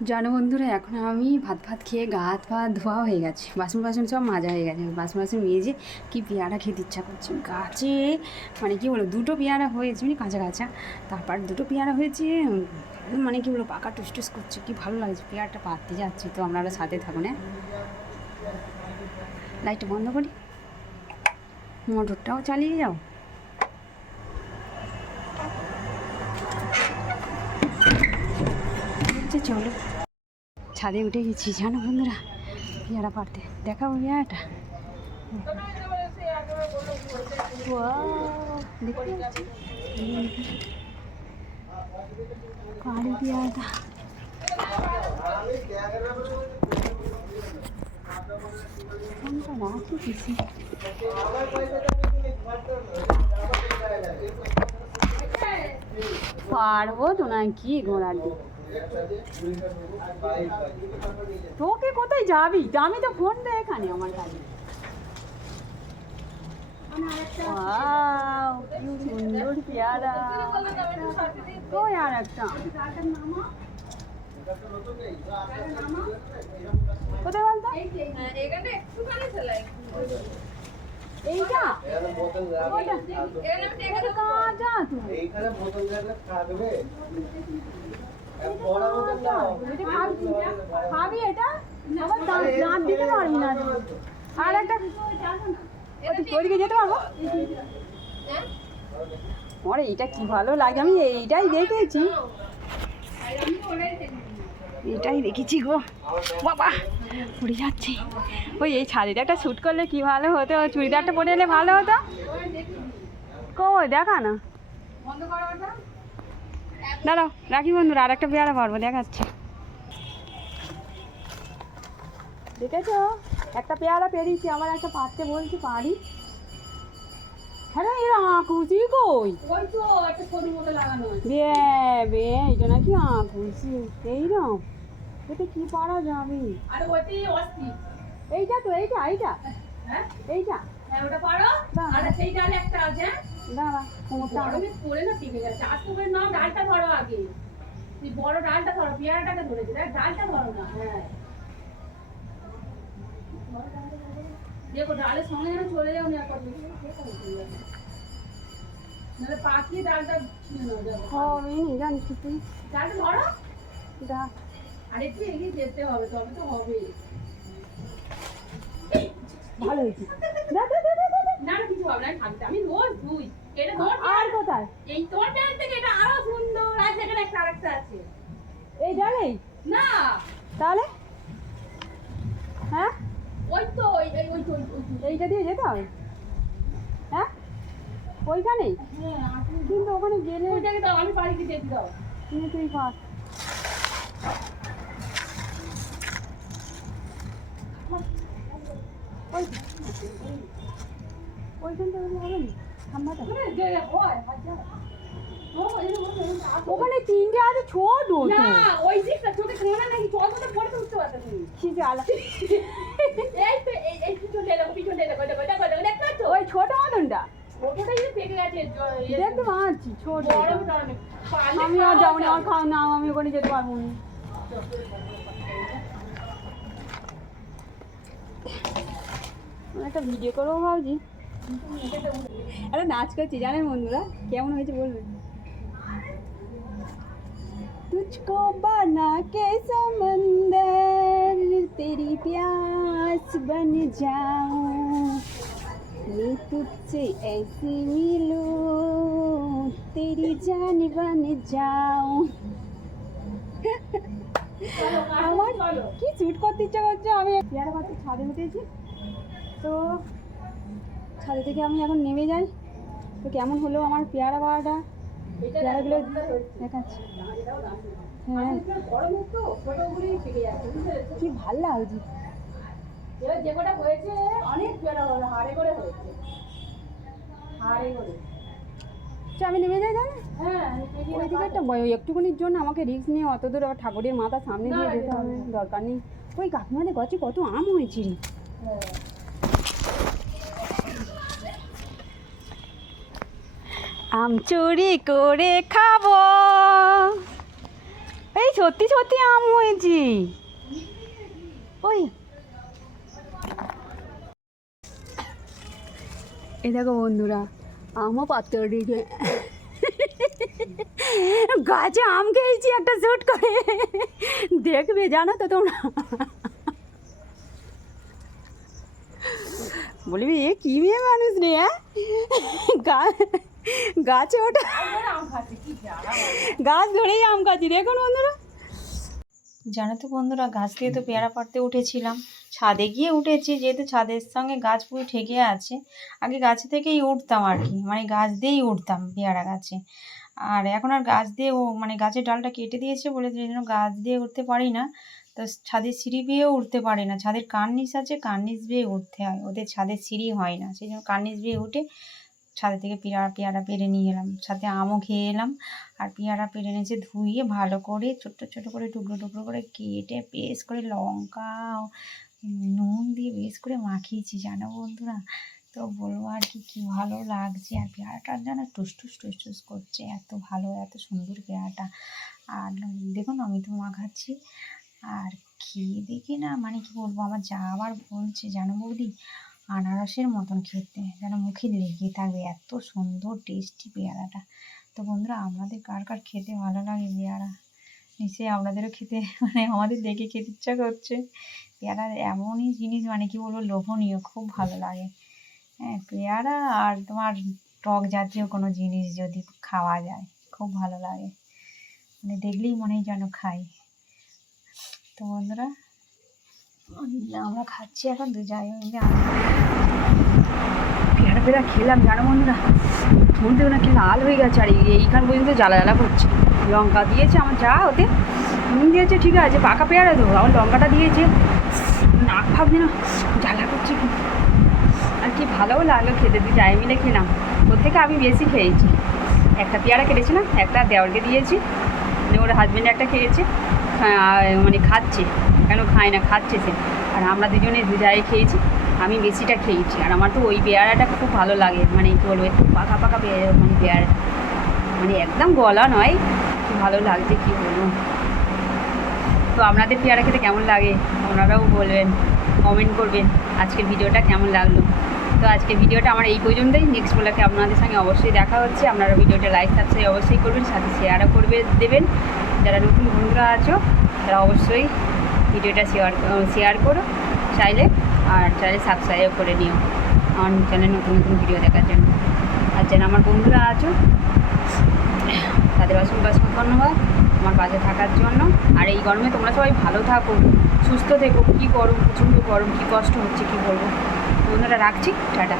জানো বন্ধুরা, এখন আমি ভাত ভাত খেয়ে গা হাত পা ধোয়া হয়ে গেছে, বাসন বাসন সব মাজা হয়ে গেছে। বাসন বাসন মেজে কি পেয়ারা খেতে ইচ্ছা করছে গাছে, মানে কি বলো, দুটো পেয়ারা হয়েছে, মানে কাঁচা কাঁচা। তারপর দুটো পেয়ারা হয়েছে, মানে কি বলো, পাকা টুস টুস করছে, কি ভালো লাগছে। পেয়ারাটা পাততে যাচ্ছে, তো আপনারা সাথে থাকুন। হ্যাঁ, লাইটটা বন্ধ করি, মোটরটাও চালিয়ে যাও। চলো, ছাদে উঠে গেছি জানো বন্ধুরা, পেয়ারা পাড়তে। দেখাবো পেয়ারাটা, দেখতে পাচ্ছি পাহাড়ি পেয়ারাটা। কোনটা রাখি কিছু পারবো তো না, কি ঘোড়ার দিক। তোকে কোথায় যাবি? আমি তো ফোন দে এখানে আমার কাছে। কি সুন্দর পেয়ারা। ওই আর একটা কোথায় বলতো? এইটা কাঁচা তুমি খাবি, এটা আবার দাঁত দিতে পারবি না। আর একটা ওইদিকে যেতে পারবো। আমার এইটা কি ভালো লাগে, আমি এইটাই দেখেছি, এটাই দেখেছি গো বাবা, পড়ে যাচ্ছে। ওই এই শাড়িটা একটা শ্যুট করলে কি ভালো হতো, চুড়িদারটা পরে এলে ভালো হতো। কই দেখা না, দাঁড়াও রাখি বন্ধুরা, আর একটা পেয়ারা পারবো, দেখাচ্ছি। দেখেছো, একটা পেয়ারা পেরিয়েছি, আবার একটা পারতে বলছি পারি। হ্যাঁ এরা আঁকুচি কই, বে এটা নাকি আঁকুচি এইরকম, এতে কি পারা যাবে? এইটা তো, এইটা এইটা এইটা দাঁড়া, বড় ডালটা ধরো, পেয়ারাটাকে ধরেছে, ডালটা ধরো না। হ্যাঁ দেখো, ডালের সঙ্গে যেন চলে যাও না, নাহলে পাকিয়ে ডালটা জানিস তুই, ডালটা ধরো। আর একটু এগিয়ে যেতে হবে, তবে তো হবে। ভালো হয়েছে। না কিছু হবে না, আমি রোজ ধুই। এটা ধর, আর কোথায়? এই তোর ডাল থেকে এটা আরো সুন্দর, আর সেখানে একটা আরেকটা আছে। এই ডালেই না, তাহলে হ্যাঁ ওই তো এইটা দিয়ে যেতে হবে। হ্যাঁ ওইখানেই, কিন্তু ওখানে গেলে ওইটাকে দাও, আমি বাড়িতে যেতে দাও। তুই পার। ওইখানটা হবে না, ঠান্ডাটা ওখানে তিনটে আছে, ছোট না, ওই দিকটা চোখে কানা নাকি, চলতে পড়ে তো উঠতে পারতে তুমি। কি যে আলা, এই তো এই পিছনে দেখো, পিছনে দেখো, দেখো দেখো দেখো তো, ওই ছোট মতনটা ওটাই যে পেকে গেছে। দেখতে পাচ্ছি ছোট। গরম আমি আর যাবো না, আর খাও না, আমি ওখানে যেতে পারবো না। একটা ভিডিও করবো ভাবছি, একটা নাচ করছি জানেন বন্ধুরা, কেমন হয়েছে বলবেন। तुझको बना के समंदर तेरी प्यास बन जाऊं, मैं तुझसे ऐसी मिलूं तेरी जान बन जाऊं। আমার কি শ্যুট করতে ইচ্ছা করছে। আমি পেয়ারা পাতা ছাদে উঠেছি, তো ছাদে থেকে আমি এখন নেমে যাই। তো কেমন হলো আমার পেয়ারা পাড়াটা, পেয়ারাগুলো দেখাচ্ছি। হ্যাঁ কি ভাল লাগছে, যে কটা হয়েছে অনেক পেয়ারা হলো, হাড়ে করে হয়েছে, হাড়ে করে। আমি নেমে যাই জানো। হ্যাঁ, ওই দিকে একটা একটুখানির জন্য আমাকে রিস্ক নিয়ে অত দূর আবার ঠাকুরের মাথার সামনে দিয়ে যেতে হবে, দরকার নেই। ওই কাকিমাদের গাছে কত আম হয়েছে রে। আম চুরি করে খাবো, এই সত্যি সত্যি আম হয়েছে। ওই এই দেখো বন্ধুরা, আমও পাত্র দিকে গাছে আম খেয়েছি একটা শুট করে, দেখবে জানো তো তোমরা। বলবি এ কি মেয়ে মানুষ রে, গাছে ওটা গাছ ধরেই আম খাচ্ছি। দেখুন বন্ধুরা, জানো তো বন্ধুরা, গাছ দিয়ে তো পেয়ারা পাড়তে উঠেছিলাম, ছাদে গিয়ে উঠেছি, যেহেতু ছাদের সঙ্গে গাছ পুরো ঠেকে আছে। আগে গাছে থেকেই উঠতাম আর কি, মানে গাছ দিয়েই উঠতাম পেয়ারা গাছে। আর এখন আর গাছ দিয়ে মানে গাছের ডালটা কেটে দিয়েছে বলে সেই জন্য গাছ দিয়ে উঠতে পারি না। তো ছাদের সিঁড়ি বেয়েও উঠতে পারি না, ছাদের কার্নিস আছে, কার্নিস বেয়ে উঠতে হয়, ওদের ছাদের সিঁড়ি হয় না, সেই জন্য কার্নিস বেয়ে উঠে ছাদে থেকে পেয়ারা পেড়ে নিয়ে এলাম, সাথে আমও খেয়ে এলাম। আর পেয়ারা পেড়ে এনেছে ধুয়ে ভালো করে ছোট্ট ছোটো করে টুকরো টুকরো করে কেটে পেস্ট করে লঙ্কা নুন দিয়ে বেশ করে মাখিয়েছি জানো বন্ধুরা। তো বলবো আর কি, কী ভালো লাগছে। আর পেয়ারাটা যেন টুসটুস টুসটুস করছে, এত ভালো এত সুন্দর পেয়ারাটা। আর দেখুন আমি তো মাখাচ্ছি আর খেয়ে দেখি না, মানে কি বলবো, আমার যা আবার বলছে জানো বৌদি, আনারসের মতন খেতে, যেন মুখে লেগে থাকবে, এত সুন্দর টেস্টি পেয়ারাটা। তো বন্ধুরা, আপনাদের কার কার খেতে ভালো লাগে পেয়ারা, নিশ্চয়ই আপনাদেরও খেতে, মানে আমাদের দেখে খেতে ইচ্ছা করছে। পেয়ারা এমনই জিনিস, মানে কি বলবো, লোভনীয়, খুব ভালো লাগে। হ্যাঁ, পেয়ারা আর তোমার টক জাতীয় কোনো জিনিস যদি খাওয়া যায় খুব ভালো লাগে, মানে দেখলেই মনে হয় যেন খাই। তো বন্ধুরা, আমরা খাচ্ছি এখন দু জায়গায় মিলে পেয়ারা খেলাম জানো বন্ধুরা, শুনতে না কি লাল হয়ে গেছে, আর এইখান পর্যন্ত জ্বালা জ্বালা করছে। লঙ্কা দিয়েছে আমার যা, ওতে নুন দিয়েছে, ঠিক আছে, পাকা পেয়ারা দেবো, আমার লঙ্কাটা দিয়েছে, নাক ভাব যেন জ্বালা করছে। আর কি ভালোও লাগলো খেতে, দু জায়গায় মিলে খেলাম। ওর থেকে আমি বেশি খেয়েছি, একটা পেয়ারা কেটেছিলাম, একটা দেওয়ালকে দিয়েছি, মানে ওর হাজব্যান্ড একটা খেয়েছে, মানে খাচ্ছে, কেন খায় না, খাচ্ছে সে। আর আমরা দুজনে দু জায়গায় খেয়েছি, আমি বেশিটা খেয়েছি। আর আমার তো ওই পেয়ারাটা খুব ভালো লাগে, মানে কী বলবো, একটু পাকা পাকা মানে পেয়ারা, মানে একদম গলা নয়, খুব ভালো লাগছে কী বলবো। তো আপনাদের পেয়ারা খেতে কেমন লাগে আপনারাও বলবেন, কমেন্ট করবেন আজকের ভিডিওটা কেমন লাগলো। তো আজকের ভিডিওটা আমার এই পর্যন্তই, নেক্সট ব্লগে আপনাদের সঙ্গে অবশ্যই দেখা হচ্ছে। আপনারা ভিডিওটা লাইক সাবস্ক্রাইব অবশ্যই করবেন, সাথে শেয়ারও দেবেন। যারা নতুন বন্ধুরা আছো তারা অবশ্যই ভিডিওটা শেয়ার করো চাইলে, আর চাইলে সাবস্ক্রাইব করে নিও আমার চ্যানেলে নতুন নতুন ভিডিও দেখার জন্য। আর যারা আমার বন্ধুরা আছো তাদের অসংখ্য ধন্যবাদ আমার পাশে থাকার জন্য। আর এই গরমে তোমরা সবাই ভালো থাকো, সুস্থ থেকো। কী গরম, প্রচণ্ড গরম, কী কষ্ট হচ্ছে কী বলবো। বন্ধুরা রাখছি, টাটা।